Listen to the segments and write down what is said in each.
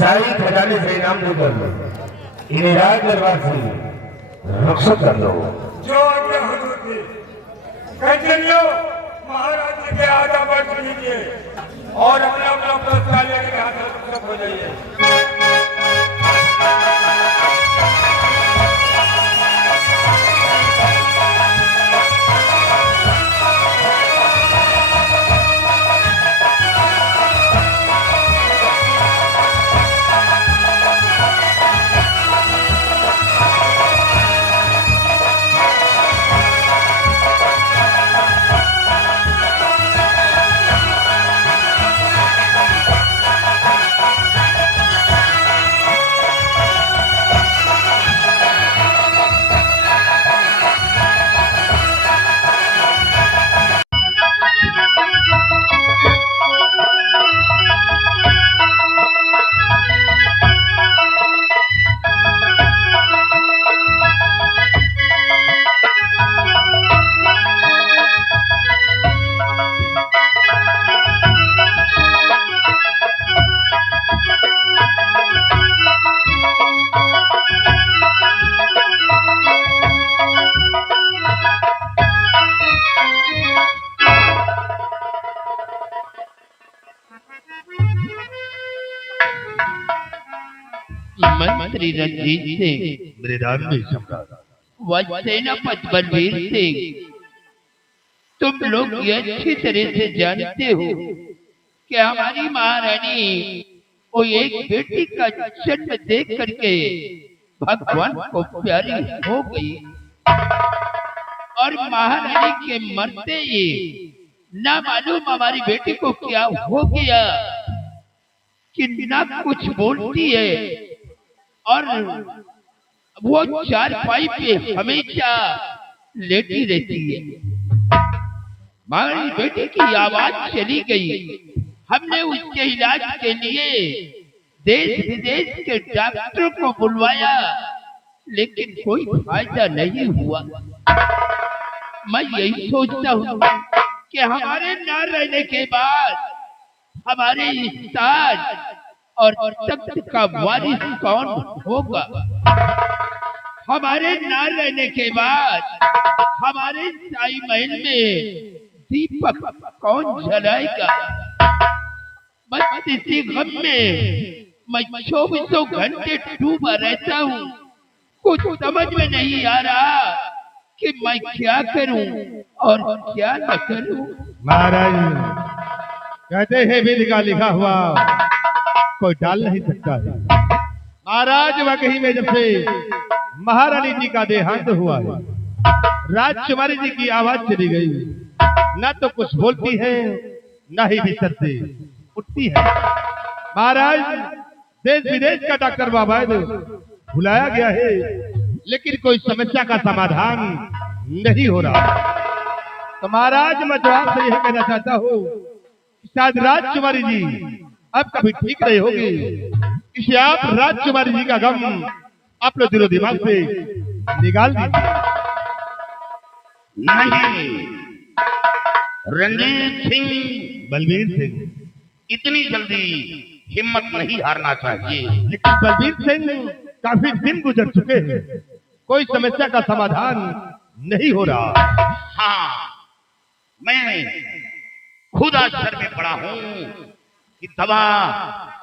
सारी खजाने से इनाम देकर लो, इन्हें राज दरबार से रुखसत कर लो। जो आज्ञा हुजूर की। कंटिन्यू महाराज जी के आजा बढ़ लीजिए और अपना अपना पुरस्कार लेकर यहाँ से रुखसत हो जाइए। मंत्री रणजीत सिंह, मृदान में सम्राट सेनापति बलबीर सिंह, तुम लोग ये अच्छी तरह से जानते हो कि हमारी महारानी वो एक बेटी का जन्म देख करके भगवान को प्यारी हो गई और महारानी के मरते ही ना मालूम हमारी बेटी को क्या हो गया कि ना कुछ बोलती है और वो चारपाई पे हमेशा लेटी रहती है। हमारी बेटी की आवाज चली गई। हमने उसके इलाज के लिए देश विदेश के डॉक्टरों को बुलवाया लेकिन कोई फायदा नहीं हुआ। मैं यही सोचता हूँ कि हमारे न रहने के बाद हमारे ताज और तख्त का वारिस कौन होगा। हमारे न रहने के बाद हमारे शाही महल में दीपक कौन जलाएगा। बस इसी गम में मैं 24 घंटे डूबा रहता हूँ। कुछ समझ में नहीं आ रहा कि मैं क्या करूं और क्या न करूं। महाराज कहते हैं विधि का लिखा हुआ कोई डाल नहीं सकता है। महाराज वाकई में जब से महारानी जी का देहांत हुआ है, राजकुमारी जी की आवाज चली गई, ना तो कुछ बोलती है ना ही बिस्तर से उठती है। महाराज देश विदेश का डॉक्टर बाबा बुलाया गया है, लेकिन कोई समस्या का समाधान नहीं हो रहा। तो महाराज मैं तो आपसे यह कहना चाहता हूँ, शायद राजकुमारी जी अब कभी ठीक नहीं होगी, इसे आप राजकुमारी जी का गम अपने दिलो दिमाग से निकाल दीजिए। नहीं रणजीत सिंह, बलबीर सिंह, इतनी जल्दी हिम्मत नहीं हारना चाहिए। लेकिन बलबीर सिंह काफी दिन गुजर चुके हैं, कोई समस्या का समाधान नहीं हो रहा। हाँ, मैं खुद आश्चर्य में पड़ा हूँ कि दवा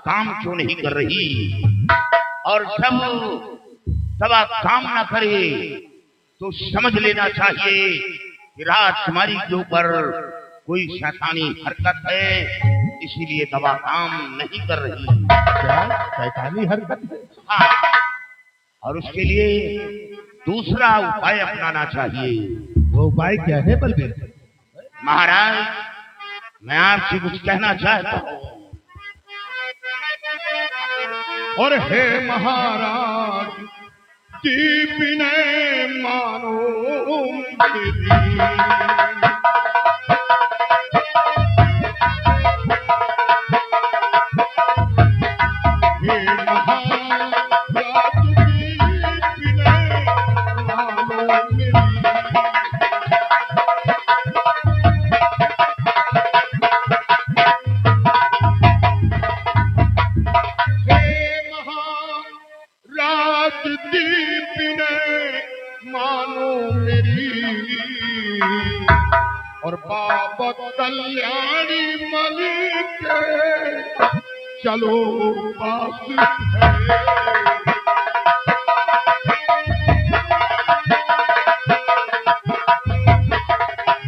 काम क्यों नहीं कर रही, और जब दवा काम ना करे तो समझ लेना चाहिए कि राजकुमारी के ऊपर कोई शैतानी हरकत है, इसीलिए दवा काम नहीं कर रही। क्या शैतानी हरकत है? हाँ, और उसके लिए दूसरा उपाय अपनाना चाहिए। वो उपाय क्या है बलबीर? महाराज मैं आपसे कुछ कहना चाहता हूँ। और हे महाराज जी बिने मानो मेरी, हे महाराज जी बिने मानो मेरी। राजदीप ने मानो मेरी, और बाबा कल्याणी मलिक चलो पास है।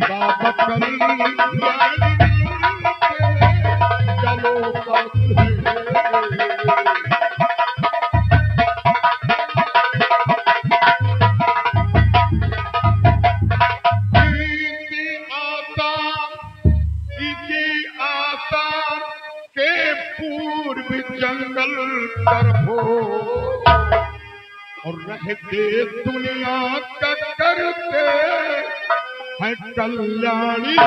बाबा कल्याणी चलो पास है। जंगल तरफो और रहते दुनिया का करते हैं कल्याणी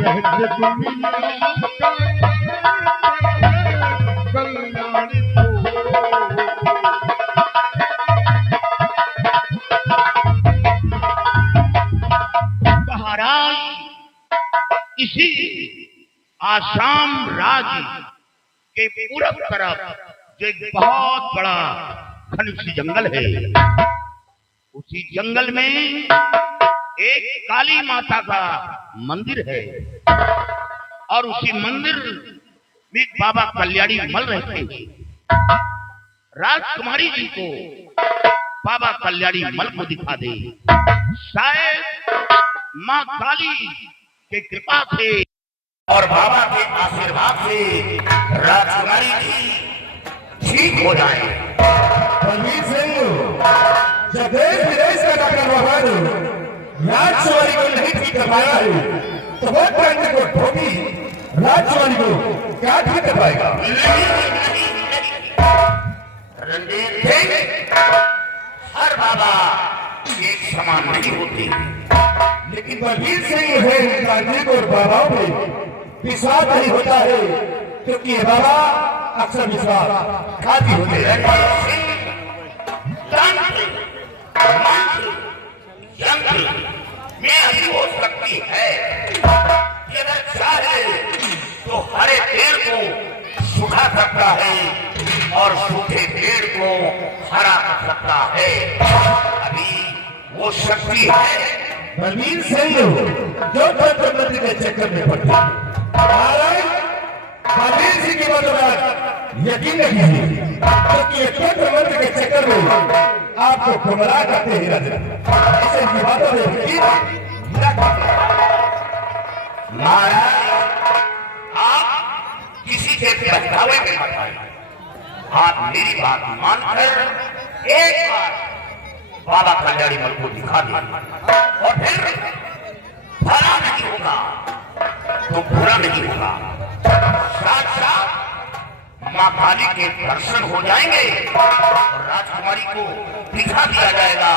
रहते दुनिया का कल्याणी इसी आसाम राज्य के पूरब तरफ जो एक बहुत बड़ा घनसी जंगल है, उसी जंगल में एक काली माता का मंदिर है, और उसी मंदिर में बाबा कल्याणी मल रहते हैं। राजकुमारी जी को बाबा कल्याणी मल को दिखा दे, शायद माँ काली के कृपा से और बाबा के आशीर्वाद से राजकुमारी जी ठीक हो जाए। बलबीर सिंह, जब देश विदेश का डॉक्टर बाबा ने राजकुमारी को नहीं ठीक कर पाया है, तो वो प्रांत को ठोकी राजकुमारी को क्या ठीक कर पाएगा? रणजीत सिंह, हर बाबा एक समान नहीं होते, लेकिन बलबीर सिंह है तांत्रिक और बाबाओं में विश्वास नहीं होता है, क्योंकि ये बाबा अक्सर विश्वास खाती होते हैं। यंत्र में अभी हो सकती है कि अगर चाहे तो हरे पेड़ को सुखा सकता है और सूखे पेड़ को हरा कर सकता है। अभी वो शक्ति है। बलबीर सिंह जो तंत्र मंत्र के चक्कर में पड़ते बलबीर सिंह की बात यकीन नहीं है, क्योंकि ये तंत्र मंत्र के चक्कर में आपको गुमराह करते ही रहते हैं। इसे बातों में यकीन न करते। महाराज आप किसी के बहकावे में मत आइए। आप मेरी बात मानकर एक बार बाबा कल्याणी मल को दिखा दे और फिर भला नहीं होगा तो बुरा नहीं होगा। साथ साथ मां काली के दर्शन हो जाएंगे और राजकुमारी को दिखा दिया जाएगा।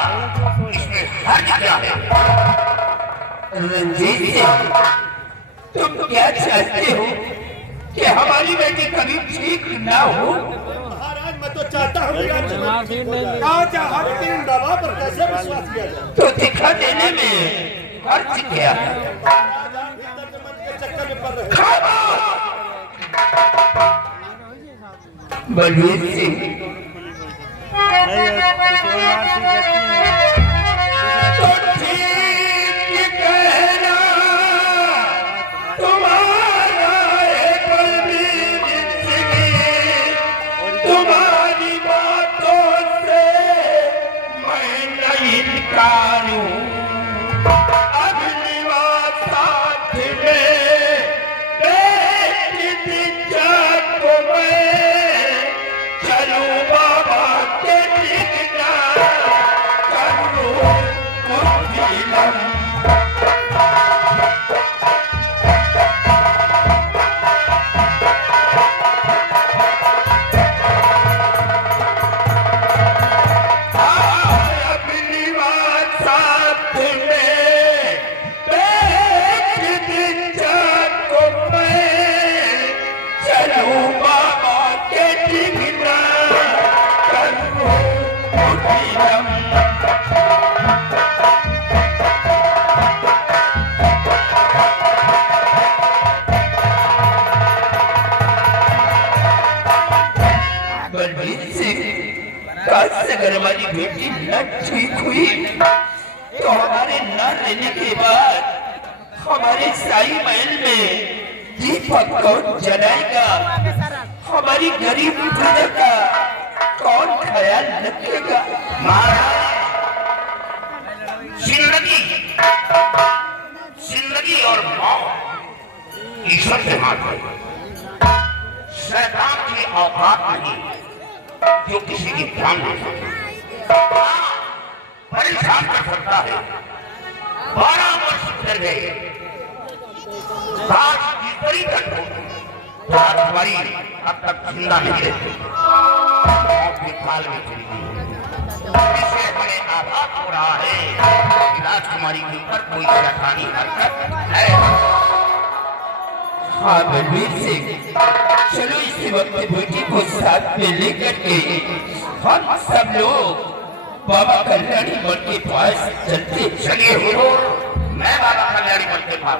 इसमें हर्ज क्या है? रंजीत जी, तुम क्या चाहते हो कि हमारी बेटी कभी ठीक ना हो? मैं तो चाहता हूँ आज इन दवा पर कैसे विश्वास किया जाए? तो दिखा देने में अर्थ क्या है? चक्कर में पड़ रहे बलवीर सिंह, तो ठीक कहना तुम्हारा है बलवीर सिंह, तुम्हारी बातों से मैं नहीं इनकारूं। अगली बार साथ में बेटी दिशा को मैं चलूं बाबा के दिखना करूं मुद्दिलम। अगली बार साथ में बेटी दिशा को मैं चलूं बाबा के दिखना करूं मुद्दिलम। बलवीर सिंह, काश अगर हमारी बेटी न ठीक हुई तो हमारे न रहने के बाद हमारे शाही महल में दीपक कौन जलाएगा? हमारी गरीब प्रजा का कौन ख्याल रखेगा? महाराज, जिंदगी और मौत ईश्वर के हाथ है। शैतान की औकात नहीं जो किसी की जान ले सकता, परेशान कर सकता है। 12 वर्ष गुजर गए, आज की बड़ी घटना राजकुमारी अब तक जिंदा नहीं रहती, मौत के काल में चली गई। इससे हमें आभास हो रहा है कि राजकुमारी के ऊपर कोई शैतानी हरकत है। हाँ बलवीर सिंह, चलो इसी वक्त बेटी को साथ में लेकर के हम सब लोग बाबा कल्याणी मठ के पास चलते चले हो। मैं बाबा कल्याणी मठ के पास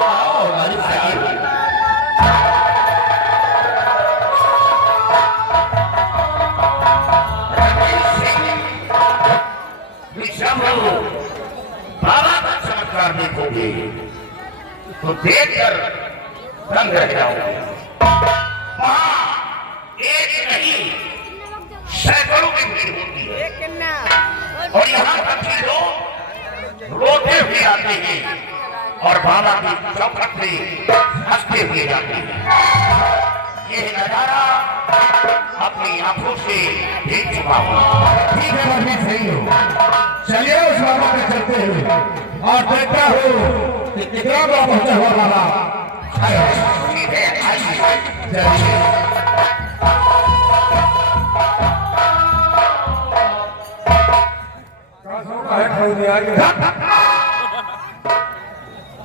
आओ हमारे साथ। बाबा का चमत्कार देखोगे तो देखकर दंग रह जाओगे। वहाँ एक नहीं सैकड़ों की भीड़ होती है और यहाँ तक कि लोग रोते हुए आते हैं और बाबा की चौखट पे हंसते हुए जाते हैं। यह नजारा अपनी आंखों से देख चुका हूँ। ठीक है बलवीर सिंह, चलिए उस बाबा पे चलते हुए और देखता हूँ कि कितना बड़ा पहुंचा हुआ बाबा। ठीक है, चलिए।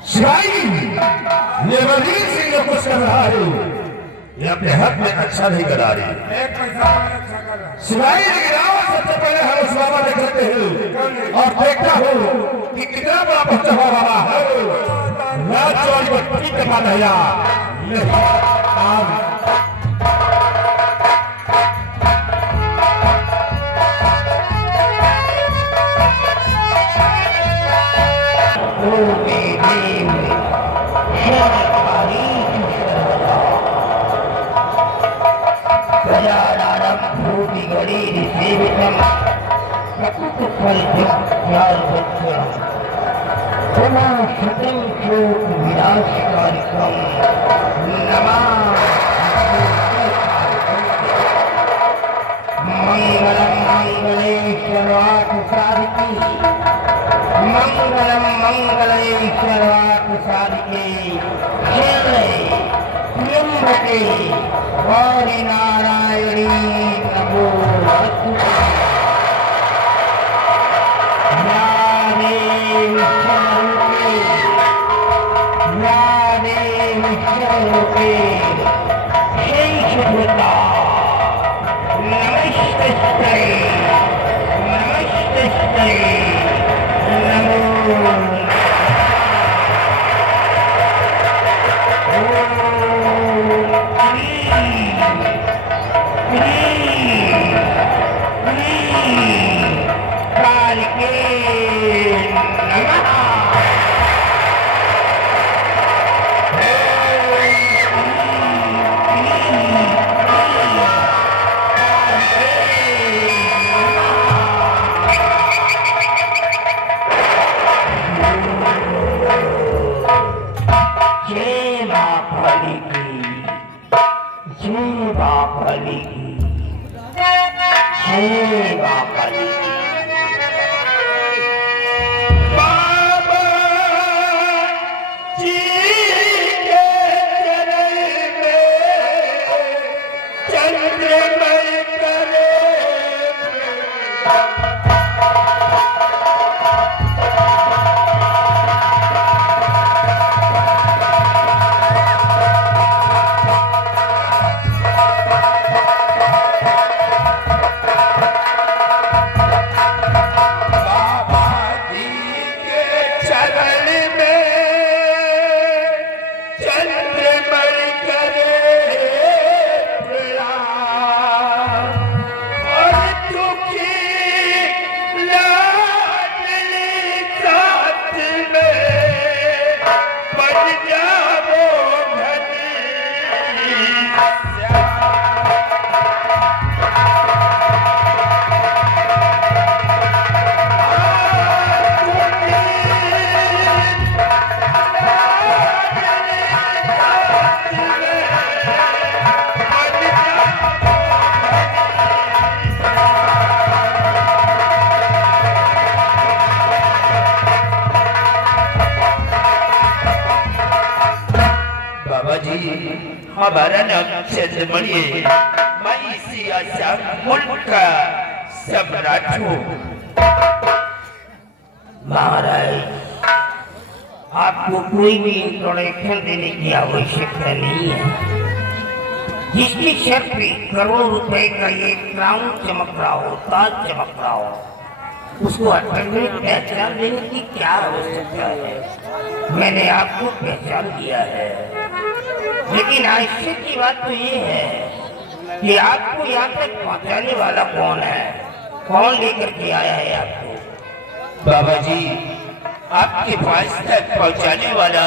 शिवाजी, ये बलवीर सिंह जो कुछ कर रहा है ये अपने हक में अच्छा नहीं करा रही। शिवाजी ने गिराओ, सबसे पहले हम उस बाबा देख लेते हैं और देखता हूँ कि कितना बड़ा पहुंचा हुआ बाबा है। राजचौरी को ठीक करना भैया। Come on, सारिके त्र्यंबके गौरी नारायणी नमोस्तुते। या देवी विष्णुरूपे शेषभूता नमस्ते नमस्ते नमो हमारा नाम चंद्रमणि है। मैं इसी आसाम मुल्क का सम्राट हूँ। महाराज, आपको कोई भी इंट्रोडक्शन देने की आवश्यकता नहीं है। जिसके सर पे करोड़ रुपए का ये क्राउन चमक रहा हो, ताज चमक रहा हो, उसको अटकने पहचान देने की क्या आवश्यकता है? मैंने आपको पहचान दिया है। लेकिन आश्चर्य की बात तो ये है कि आपको यहाँ तक पहुँचाने वाला कौन है? कौन लेकर के आया है आपको? बाबा जी, आपके पास तक पहुँचाने वाला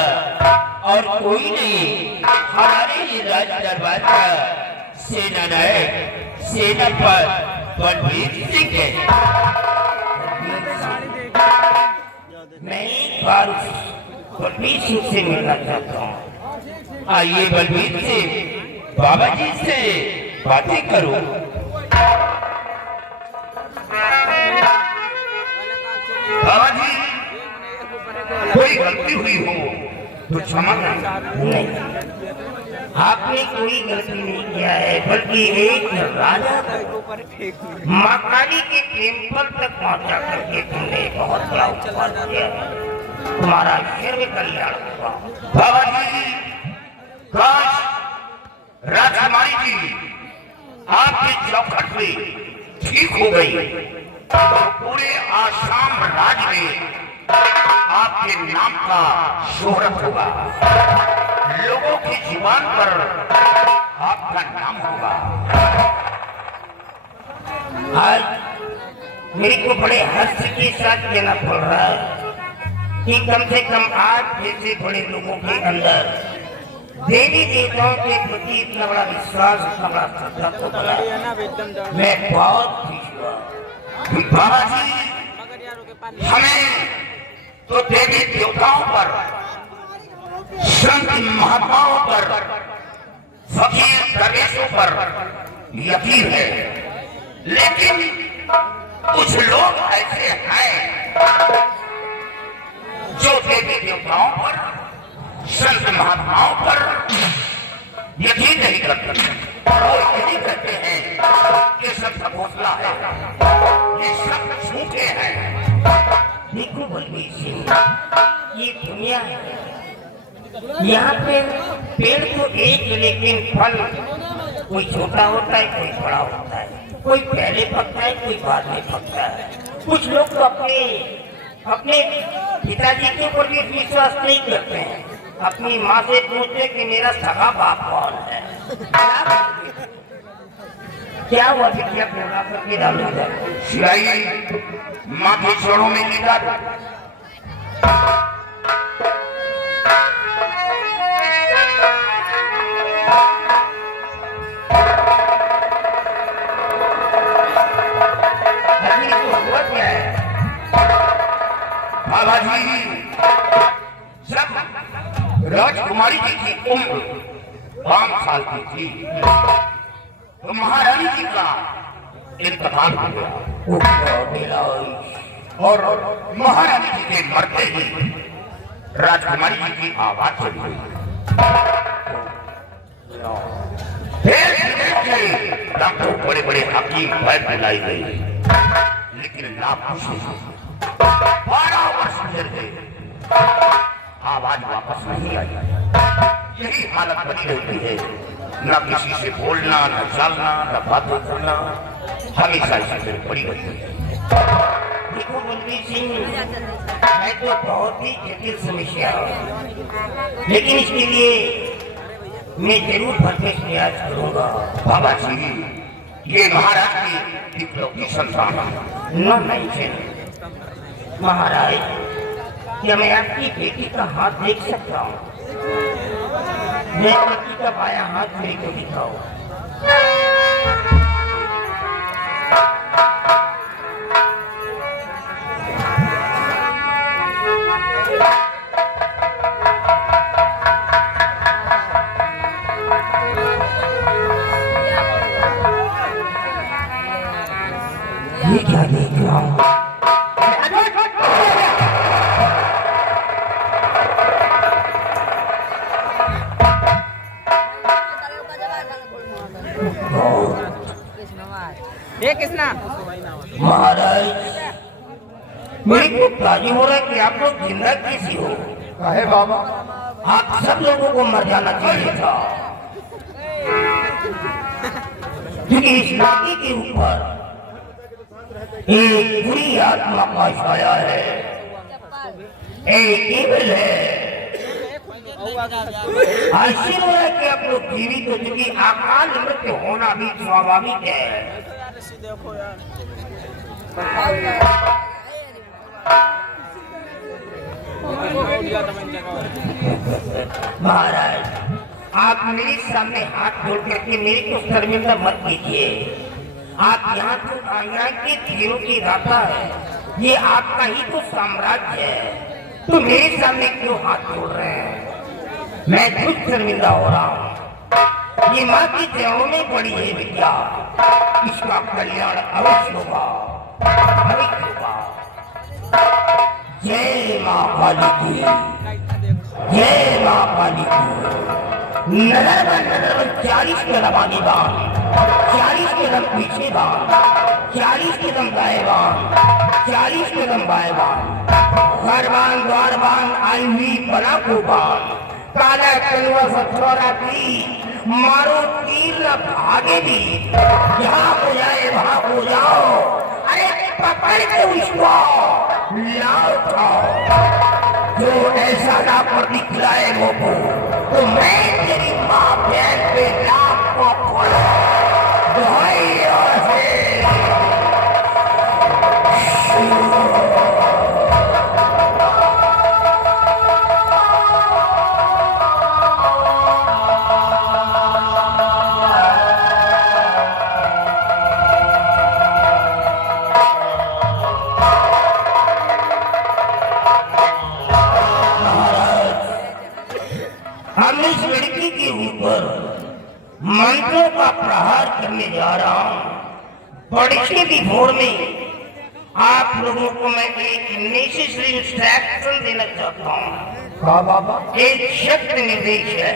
और कोई नहीं, हमारे ये राज दरबार का सेना नायक सेनापति बलबीर सिंह है। मैं एक बार बलबीर सिंह से मिलना चाहता हूँ। आइए बलबीर सिंह, बाबा जी से बातें करो। बाबा जी, कोई गलती हुई हो तो क्षमा नहीं। आपने कोई गलती नहीं किया है, बल्कि एक राजा माँ काली के टेम्पल तक पहुंचा करके तुमने बहुत बड़ा उपकार किया है। तुम्हारा सर्व कल्याण हुआ। बाबा जी, काश राजकुमारी जी आपके चौखट पे ठीक हो गई तो पूरे आसाम राज्य में आपके नाम का शोहरत होगा। लोगों की जुबान पर आपका नाम होगा। आज मेरे को बड़े हर्ष के साथ कहना पड़ रहा है कि कम से कम आप जैसे बड़े लोगों के अंदर देवी देवताओं के प्रति इतना बड़ा विश्वास, इतना बड़ा श्रद्धा को बना। मैं बहुत खुश हुआ। बाबा जी, हमें तो देवी देवताओं पर, संत महात्माओं पर, फकीर दरवेशों पर यकीन है, लेकिन कुछ लोग ऐसे हैं जो देवी देवताओं पर महात्माओं पर यकीन नहीं करते और यही कहते हैं ये सब घोषणा है, ये सब झूठे हैं। देखो बलबीर सिंह, ये दुनिया है, यहाँ पे पेड़ तो एक है लेकिन फल कोई छोटा होता है कोई बड़ा होता है, कोई पहले पकता है कोई बाद में पकता है। कुछ लोग तो अपने पिताजी के ऊपर भी विश्वास नहीं करते हैं, अपनी माँ से पूछते कि मेरा सगा बाप कौन है। क्या हुआ विद्या प्रेरणा करके डालूंगा सिलाई माँ के चरणों में गिरा बाबाजी जब राजकुमारी की थी उम्र 5 साल की थी तो महारानी जी का इंतकाल हो गया और महारानी जी के मरते ही राजकुमारी जी की आवाज चली गई। डॉक्टर बड़े बड़े हकीम वैद्य बुलाई गई लेकिन लाभ कुछ नहीं। 12 वर्ष गुजर गए, आवाज वापस नहीं आई। यही हालत बनी रहती है, न किसी से बोलना, न चलना, न बातें करना, हमेशा इसी तरह पड़ी रहती है। देखो बलबीर सिंह, मैं तो बहुत ही जटिल समस्या है, लेकिन इसके लिए मैं जरूर भरपेश प्रयास करूंगा। बाबा जी ये महाराज की इकलौती संतान है। नहीं महाराज, क्या मैं आपकी बेटी का हाथ देख सकता हूँ? मैं बेटी का बाया हाथ मेरे को दिखाओ। ये क्या देख रहा हूँ? महाराज, मेरे को ताजुब हो रहा है कि आप लोग जिंदा कैसी हो? काहे बाबा? आप सब लोगों को मर जाना चाहिए था, क्योंकि इस लड़की के ऊपर एक बुरी आत्मा का छाया है, एक केवल है। आश्चर्य हो रहा है कि आप लोग जीवित हो, क्योंकि अकाल मृत्यु होना भी स्वाभाविक है। महाराज, आप मेरे सामने हाथ जोड़ करके मेरे को शर्मिंदा मत कीजिए। आप यहाँ तो यहाँ के धीरों की राधा है, ये आपका ही तो साम्राज्य है, तो मेरे सामने क्यों हाथ जोड़ रहे हैं? मैं खुद शर्मिंदा हो रहा हूँ। ये माँ की चरणों में पड़ी है विद्या, इसका कल्याण अवश्य होगा, अवश्य होगा। जय माँ काली की, जय माँ काली की। नगर 40 कदम आगे बाण, 40 कदम पीछे बाण, 40 कदम दाएं बाण, 40 कदम बाएं बाण, घरबान द्वारबान आई हुई बना को बाण, काला कलवा सथौरा की मारो तीर न भागे भी, जहाँ हो जाए वहाँ हो जाओ। अरे पकड़ के उसको लाओ खाओ, जो ऐसा ना पर निकलाए वो को, तो मैं तेरी माँ बहन पे लाख को खोलो दुहाई और से। हम इस लड़की के ऊपर मंत्रों का प्रहार करने जा रहा हूँ। बड़े की भोर में आप लोगों को मैं एक नेसेसरी इंस्ट्रक्शन देना चाहता हूँ। हाँ बाबा एक शब्द निर्देश है।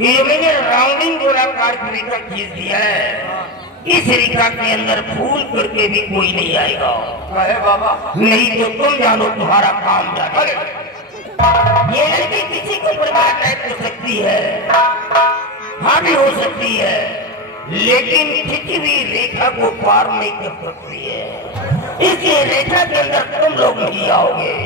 ये जो मैंने राउंडिंग गोलाकार की रेखा खींच दिया है, इस रेखा के अंदर भूल करके भी कोई नहीं आएगा। कहे बाबा नहीं तो तुम जानो तुम्हारा काम जाने। ये लड़की किसी को बर्बाद टाइप हो सकती है, हाँ भी हो सकती है, लेकिन किसी भी रेखा को पार नहीं कर सकती है। इसलिए रेखा के अंदर तुम लोग नहीं आओगे।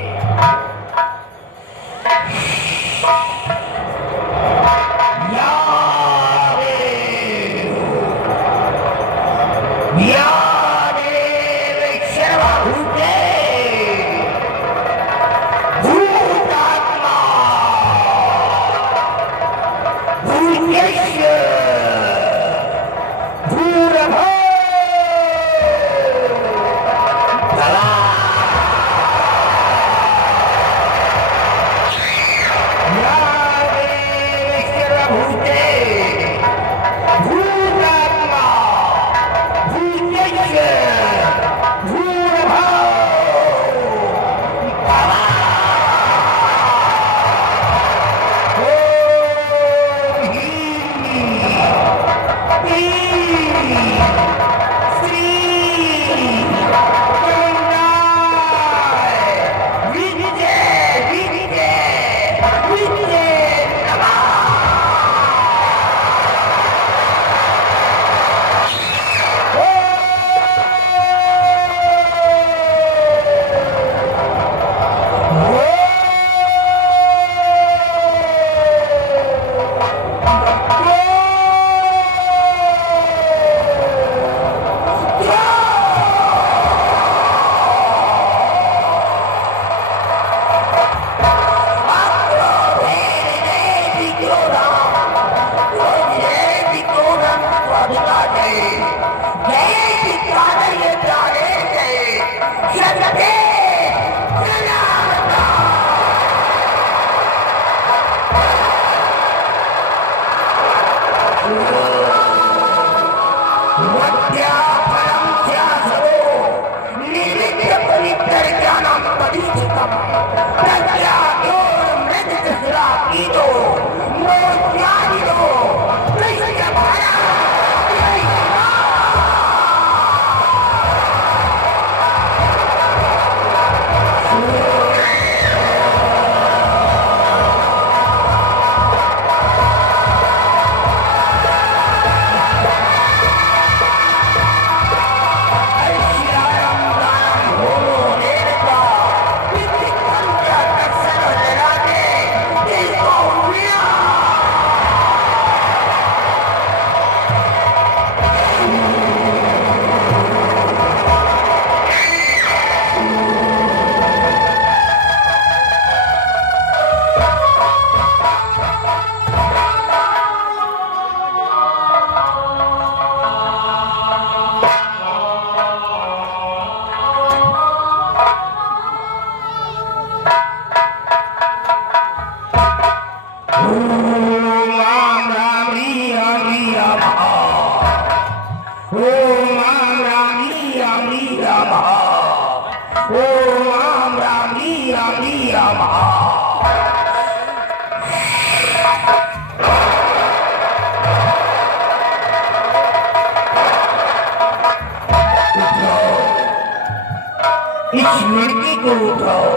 इस लड़की को उठाओ।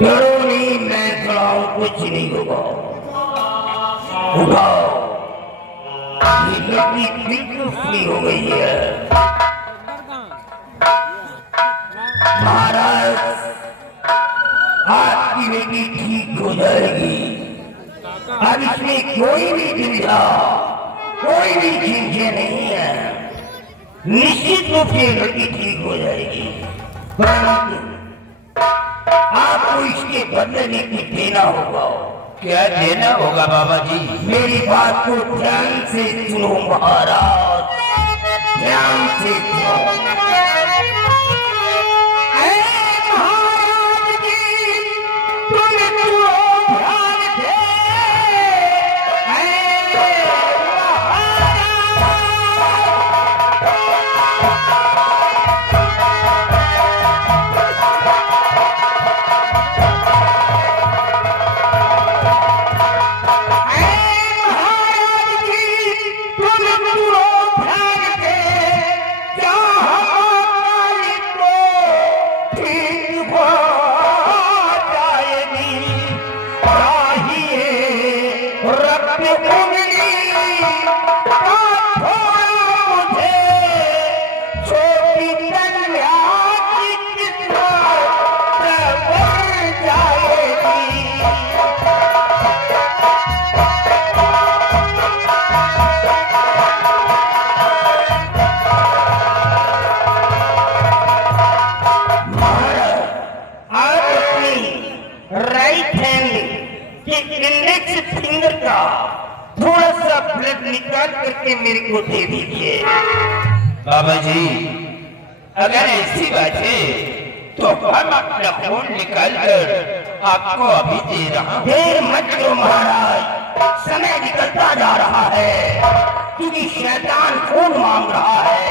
डरो नहीं, मैं खड़ा हूं, कुछ नहीं होगा। उठाओ। ये लड़की बिल्कुल फ्री हो गई है। महाराज, आपकी बेटी ठीक हो जाएगी। अब इसमें कोई भी दुविधा, कोई भी चीजें नहीं है। निश्चित रूप से लड़की ठीक हो जाएगी, परंतु आपको इसके बदले में कुछ देना होगा। क्या देना होगा बाबा जी? मेरी बात को ध्यान से सुनो महाराज, ध्यान से सुनो। महाराज जी, तुम ध्यान से राइट हैंड के इंडेक्स फिंगर का थोड़ा सा ब्लड निकाल करके मेरे को दे दीजिए। बाबा जी, अगर ऐसी बात है तो हम अपना खून निकाल कर आपको अभी दे रहा हूं। देर मत करो महाराज, समय निकलता जा रहा है, क्योंकि शैतान खून मांग रहा है,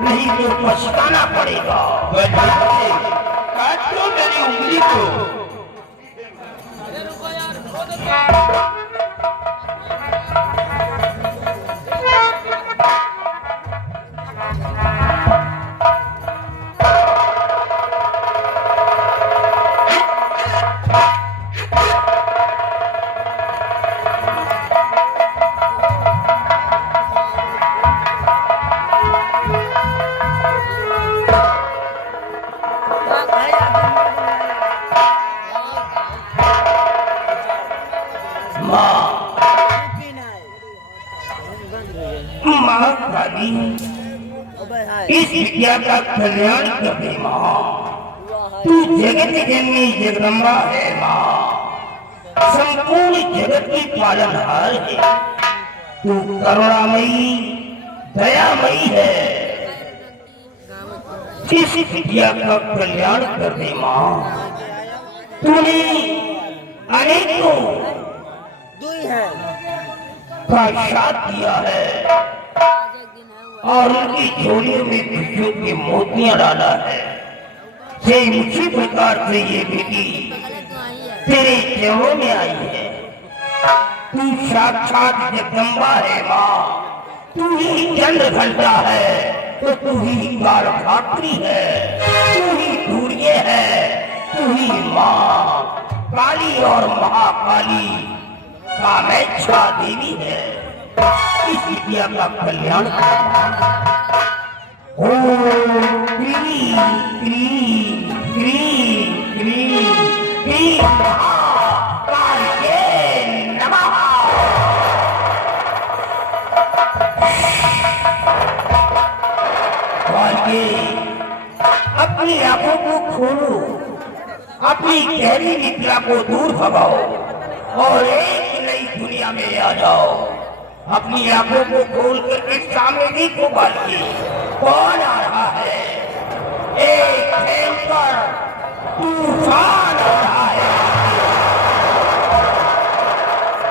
नहीं तो पछताना पड़ेगा। काट दो मेरी उंगली को। महाकाली, इस विद्या का कल्याण कर दे माँ। तू जगत जननी जगदम्बा है माँ, संपूर्ण जगत की पालनहार है। तू करुणामयी दयामयी है, इस विद्या का कल्याण कर दे माँ। तूने अनेकों का साथ दिया है और उनकी झोलियों में खुशियों के मोतियां डाला है। यही उसी प्रकार से ये बेटी तेरे चरणों में आई है। तू साक्षात जगदम्बा है माँ, तू ही चंद्र घंटा है, तो तू ही कालधात्री है, तू ही सूर्य है, तू ही माँ काली और महाकाली कामेच्छा देवी है। इस विद्या का कल्याण ओम क्री क्री क्री क्री क्री कालिके नमः। कालिके, अपनी आंखों को खोलो, अपनी गहरी निद्रा को दूर भगाओ और एक नई दुनिया में आ जाओ। अपनी आंखों को खोल कर इस सामने देखो बालकी, कौन आ रहा है? एक भयंकर तूफान आ रहा है।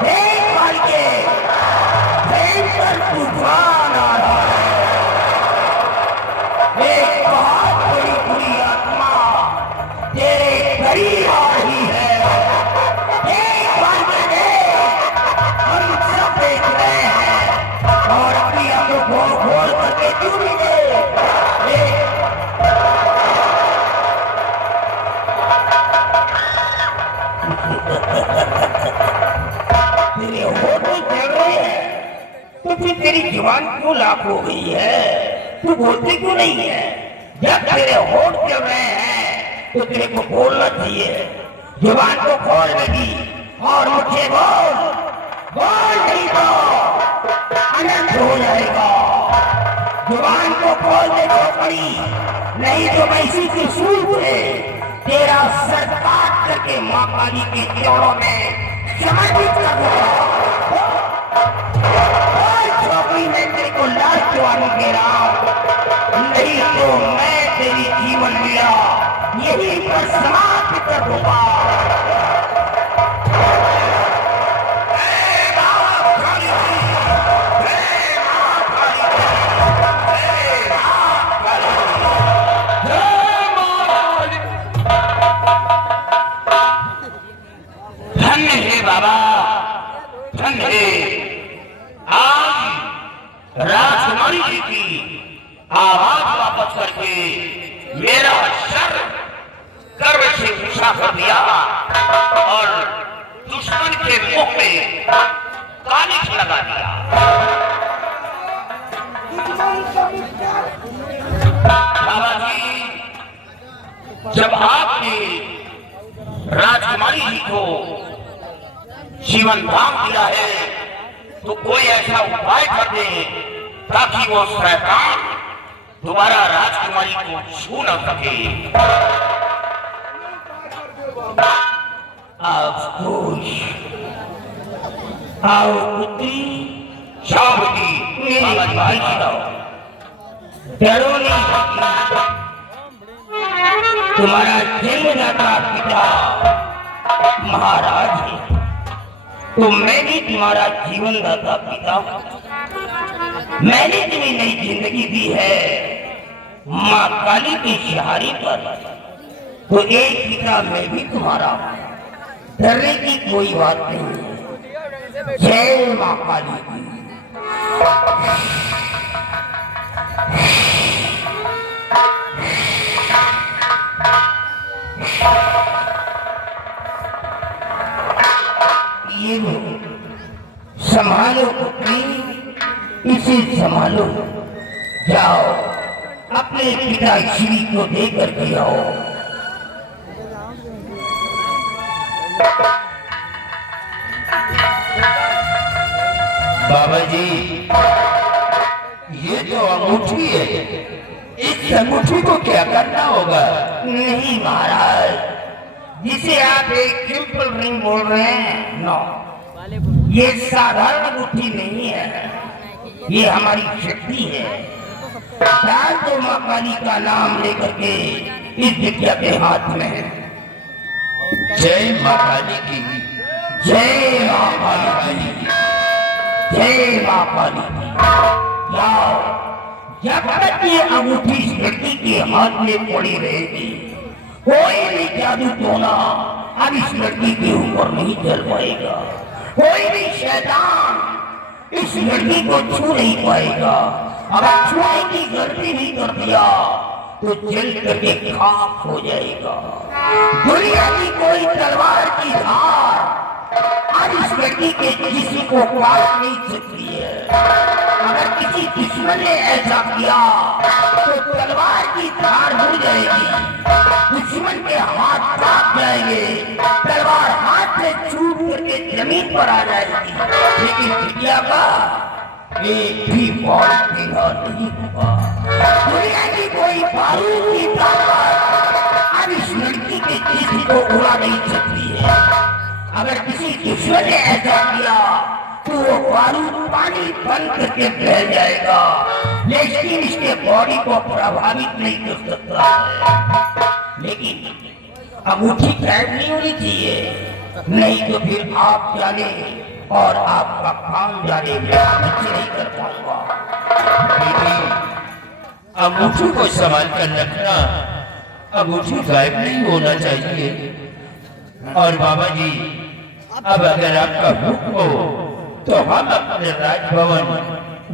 देख बालके, भयंकर तूफान आ रहा है। एक बहुत बड़ी बुरी आत्मा तेरे करीब आ रही है। हम सब देख रहे हैं और अपनी आंखों को खोल करके क्यों नहीं दे? तेरे होठ चल रहे हैं तो फिर तेरी जुबान क्यों लाख हो गई है? तू बोलती क्यों नहीं है? जब तेरे होठ चल रहे हैं तो तेरे को बोलना चाहिए। जुबान को खोल लगी और मुझे बोल, बोल नहीं तो अनंत हो जाएगा। जुबान को खोल दे खोपड़ी, नहीं तो मैं इसी त्रिशूल से तेरा सर काट करके माँ काली के चरणों में समर्पित कर दूंगा। छोकरी में तेरे को लाश जवानी दे रहा हूँ, नहीं तो मैं तेरी जीवन लीला यहीं पर समाप्त कर दूंगा। धन्य है बाबा, धन्य है। आज राजकुमारी जी की आवाज वापस करके मेरा सर गर्व से ऊंचा कर दिया और दुश्मन के मुख में कालिख लगा दिया। बाबा जी, जब आपने राजकुमारी जी को जीवन दान दिया है तो कोई ऐसा उपाय कर दे ताकि वो शैतान दोबारा राजकुमारी को छू न सके। Of course. आओ पुत्री, शाहबती मेरी बात सुनो। डरो नहीं, तुम्हारा जन्मदाता पिता महाराज है, तो मैं भी तुम्हारा जीवनदाता पिता हूं। मैंने तुम्हें नई जिंदगी दी है माँ काली की सहारे पर, तो एक पिता मैं भी तुम्हारा हूं। डरने की कोई बात नहीं है। जय माँ काली की। ये लो, संभालो पुत्री, इसे संभालो। जाओ अपने पिता श्री को देकर के आओ। बाबा जी, ये जो अंगूठी है, इस अंगूठी को क्या करना होगा? नहीं महाराज, जिसे आप एक सिंपल रिंग बोल रहे हैं, नो, ये साधारण अंगूठी नहीं है, ये हमारी शक्ति है। चार तो माँ काली का नाम लेकर के इस विद्या के हाथ में है। जय माँ काली की, जय माँ काली की, जय माँ काली की। जाओ, जब तक ये अंगूठी इस व्यक्ति के हाथ में पड़ी रहेगी, कोई भी जादू टोना अब इस लड़की के ऊपर नहीं चल पाएगा। कोई भी शैतान इस लड़की को छू नहीं पाएगा। अगर छूने की गलती नहीं कर दिया तो जल करके खाक हो जाएगा। दुनिया की कोई तलवार की धार आज इस लड़की के जिस्म को काट नहीं सकती है। अगर किसी दुश्मन ने ऐसा किया तो तलवार की धार मुड़ जाएगी, दुश्मन के हाथ काट जाएंगे, तलवार हाथ से छूट करके जमीन पर आ जाएगी, लेकिन विद्या का एक भी पॉइंट नहीं होगा। दुनिया की कोई बारूद की ताकत अब इस लड़की के जिस्म को उड़ा नहीं सकती है। अगर किसी दुश्मन ने ऐसा किया तो वो बारूद पानी बन करके बह जाएगा, लेकिन इसके बॉडी को प्रभावित नहीं कर सकता है। लेकिन अंगूठी टाइट नहीं होनी चाहिए, नहीं तो फिर आप जाने और आपका काम जाने, मैं कुछ नहीं कर पाऊंगा। अंगूठी को संभाल कर रखना, अंगूठी गायब नहीं होना चाहिए। और बाबा जी, अब अगर आपका हुक्म हो तो हम अपने राजभवन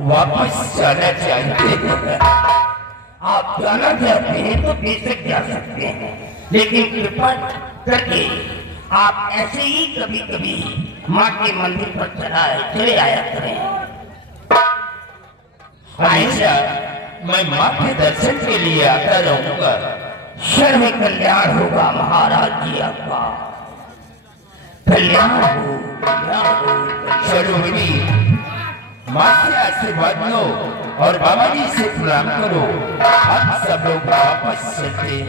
वापस जाना चाहते हैं। आप जाना चाहते हैं तो बेशक जा सकते हैं, लेकिन कृपा करके आप ऐसे ही कभी कभी माँ के मंदिर पर चले आया करें। हमेशा मैं माँ के दर्शन के लिए आता रहूंगा। सर्व कल्याण होगा महाराज जी, आपका कल्याण हो, कल्याण हो। चलो बेटी, माँ से आशीर्वाद लो और बाबा जी से प्रणाम करो। हम सब लोग वापस चलते हैं।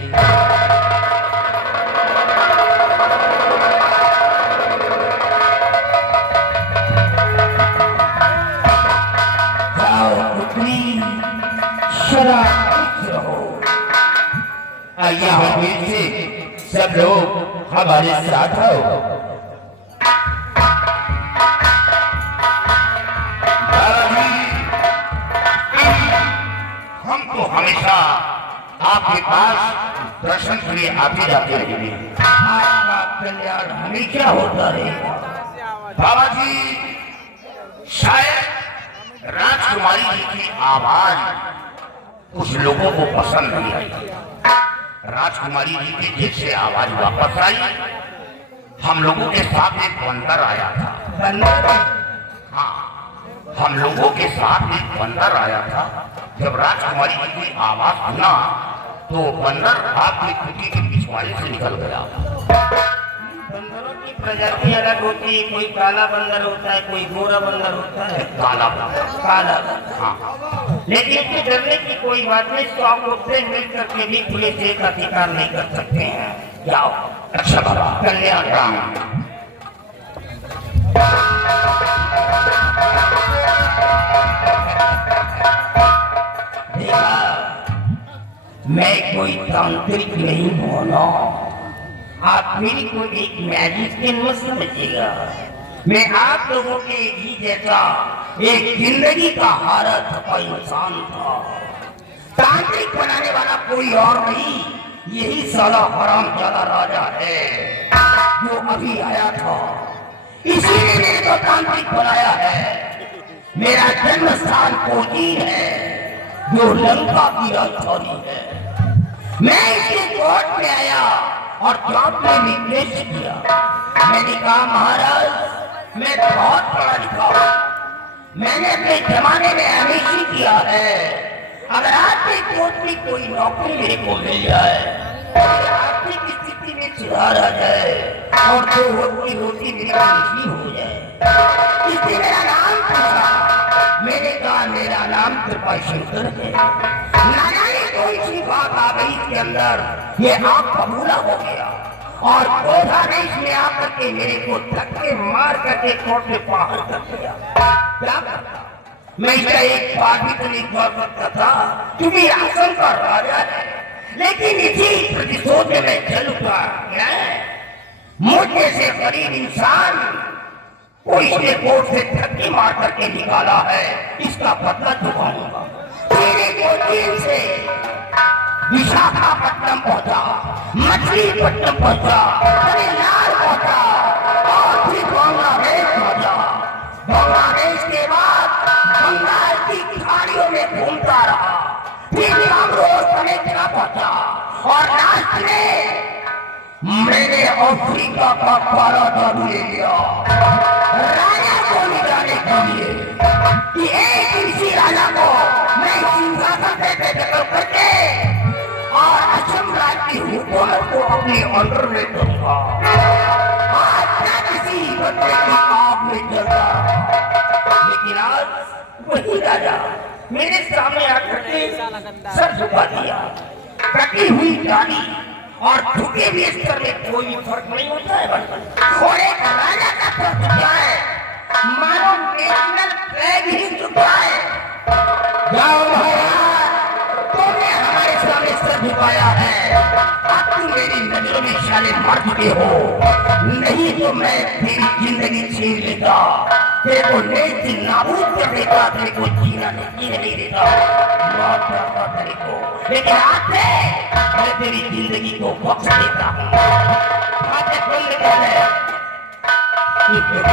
जाओ पुत्री, सदा खुश रहो। आइए हरवीर से सब लोग हमारे साथ आओ। हम तो हमेशा आपके पास दर्शन के लिए आते जाते रहेंगे। आपका कल्याण हमेशा होता रहेगा। बाबा जी, शायद राजकुमारी जी की आवाज कुछ लोगों को पसंद नहीं आई। राजकुमारी जी की जैसे आवाज वापस आई, हम लोगों के साथ एक बंदर आया था। बंदर? हाँ, हम लोगों के साथ एक बंदर आया था। जब राजकुमारी जी की आवाज सुना तो बंदर आपकी कुटी के पिछवाड़े से निकल गया। बंदरों की प्रजाति अलग होती है, कोई काला बंदर होता है, कोई गोरा बंदर होता है। काला बंदर, काला बंदर, हाँ। लेकिन इससे डरने की कोई बात नहीं, 100 लोग से मिल करके भी खुले से एक अधिकार नहीं कर सकते हैं। जाओ। अच्छा बाबा, कल्याण। मैं कोई तांत्रिक नहीं हूं ना, आप मेरी को एक मैजिशियन मत समझिएगा। मैं आप लोगों के ही जैसा एक जिंदगी का हारा थका इंसान था। तांत्रिक बनाने वाला कोई और नहीं, यही साला हरामजादा राजा है जो अभी आया था, इसीलिए मेरे को तांत्रिक बनाया है। मेरा जन्म स्थान कोचीन है जो लंका की राजधानी है। मैं इसके कोर्ट में आया और जॉब में रिक्वेस्ट किया। मैंने कहा महाराज मैं बहुत पढ़ा लिखा हूं, मैंने अपने जमाने में हमेशा किया है, अगर आपके कोर्ट में कोई नौकरी मेरे को मिल जाए, आर्थिक स्थिति में सुधार आ जाए और दो वक्त की रोटी मेरी खुशी हो जाए। इसलिए मेरा नाम पूछा। मैंने कहा मेरा नाम कृपाशंकर है। ना जाने कोई सी बात आ गई इसके अंदर, ये आप कबूला हो गया और कोधा ने इसमें आकर के मेरे को धक्के मार करके कोर्ट में बाहर कर दिया। क्या करता मैं, इसका एक बात भी तो नहीं कर सकता था क्योंकि आसन का राजा है, लेकिन इसी प्रतिशोध में मैं चल उठा। मुझे से गरीब इंसान को इसने कोर्ट से धक्के मार करके निकाला है, इसका बदला चुकाऊंगा। तेरे को जेल से विशाखापट्टनम पहुंचा, मछलीपट्टनम पहुंचा, तमिलनाडु पहुंचा और फिर बांग्लादेश पहुंचा। बांग्लादेश के बाद बंगाल की खाड़ियों में घूमता रहा, फिर कांग्रेस कनेक्टा पहुंचा और लास्ट में मैंने अफ्रीका का काला जादू ले लिया राजा को निकालने के लिए कि एक इसी राजा को मैं सिंहासन पे दखल करके और असम राज्य की हुकूमत को अपने अंडर में करूंगा। आज तक किसी बच्चे की आग में जलता रहा, लेकिन आज वही राजा मेरे सामने आकर के सर झुका दिया। कटी हुई गाड़ी और झुके हुए स्तर में कोई फर्क नहीं होता है। और एक राजा का फर्क क्या है, मानो नेशनल फ्लैग ही झुका है। जाओ महाराज, तुमने हमारे सामने सर झुकाया है, अब तुम मेरी नजरों में शाले मर चुके हो, नहीं तो मैं तेरी जिंदगी छीन लेता, तेरे को नेति नाबूद कर देता, तेरे को जीना नहीं देता, मौत देता तेरे को। लेकिन आज से मैं तेरी जिंदगी को बख्श देता हूँ। आते बंद कर दे, बंद कर दे।